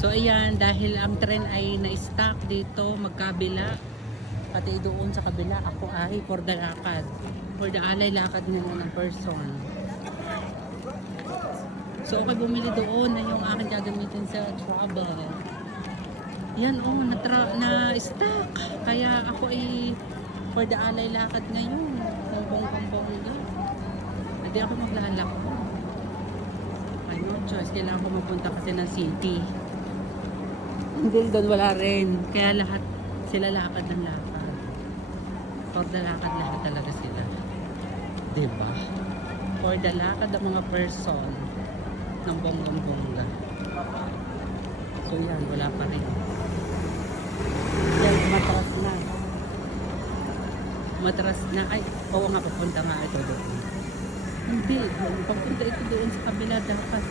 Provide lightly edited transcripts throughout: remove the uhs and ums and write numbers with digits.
So ayan, dahil ang tren ay na-stuck dito magkabila, pati doon sa kabila, ako ay for the lakad, for the alay lakad ngayon ng person. So okay, bumili doon na yung akin gagamitin sa travel. Yan na-stuck. Kaya ako ay for the alay lakad ngayon. Kumpong-kumpong. Hindi ako maglalako. Ay no choice, kailangan ko mapunta kasi ng city. Hindi doon wala rin. Kaya lahat sila lakad ng lakad. For the lakad lahat talaga sila. Diba? For the lakad ng mga person ng bonggang-bongga. So yan, wala pa rin. Yan, matras na. Matras na. Ay, oo nga, papunta nga ito doon. Hindi, papunta ito doon sa kabila dapat.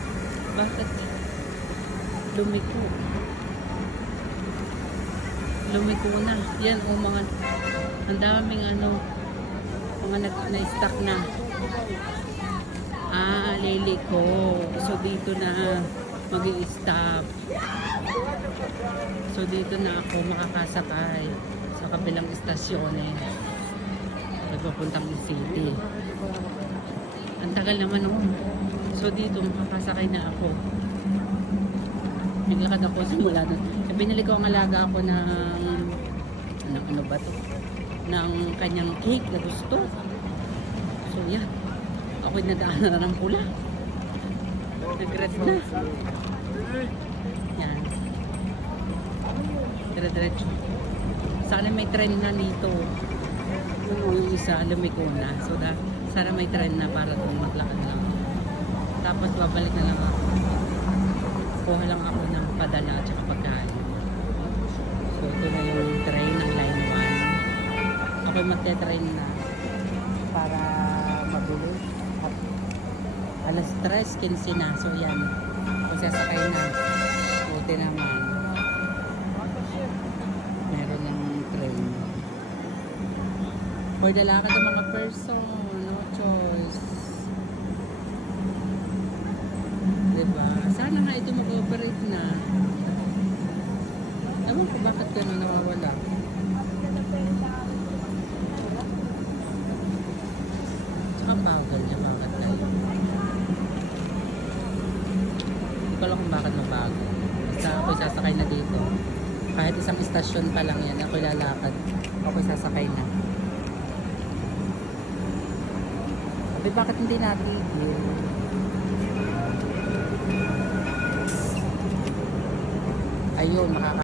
Bakit lumiko? Lumiko na. Yan, o mga, ang daming mga na-stuck na. Liliko. So dito na mag-i-stop. So dito na ako makakasakay sa kabilang istasyon papuntang city. Ang tagal naman So dito makakasakay na ako. Naglakad ako simula doon. Binili ko ang alaga ako ng ano ba to? Ng kanyang cake na gusto. So yan. Ako'y nadaanan na ng pula. Nag-red na. Yan. Dire-diretso. Sana may tren na dito. Yung isa, lumiko na. So, sana may tren na para maglakad lang. Tapos, babalik na lang ako. Kuha lang ako ng padala at saka pagkain. So, ito na yung train ng line 1. Ako'y magte-train na para mabilis. Alas 3:15 na. So yan. Kung sasakay na. Buti naman. Meron ng train. For the lakad ng mga person. No choice. Diba? Sana nga ito mag-operate na. Ewan ko bakit gano'n nawawala. Tsaka bagal niya. Bakit na yun? Hindi ko alam kung bakit mabago. Basta ako'y sasakay na dito. Kahit isang istasyon pa lang yan, ako'y lalakad. Ako'y sasakay na. Sabi, bakit hindi natigil? Ayun,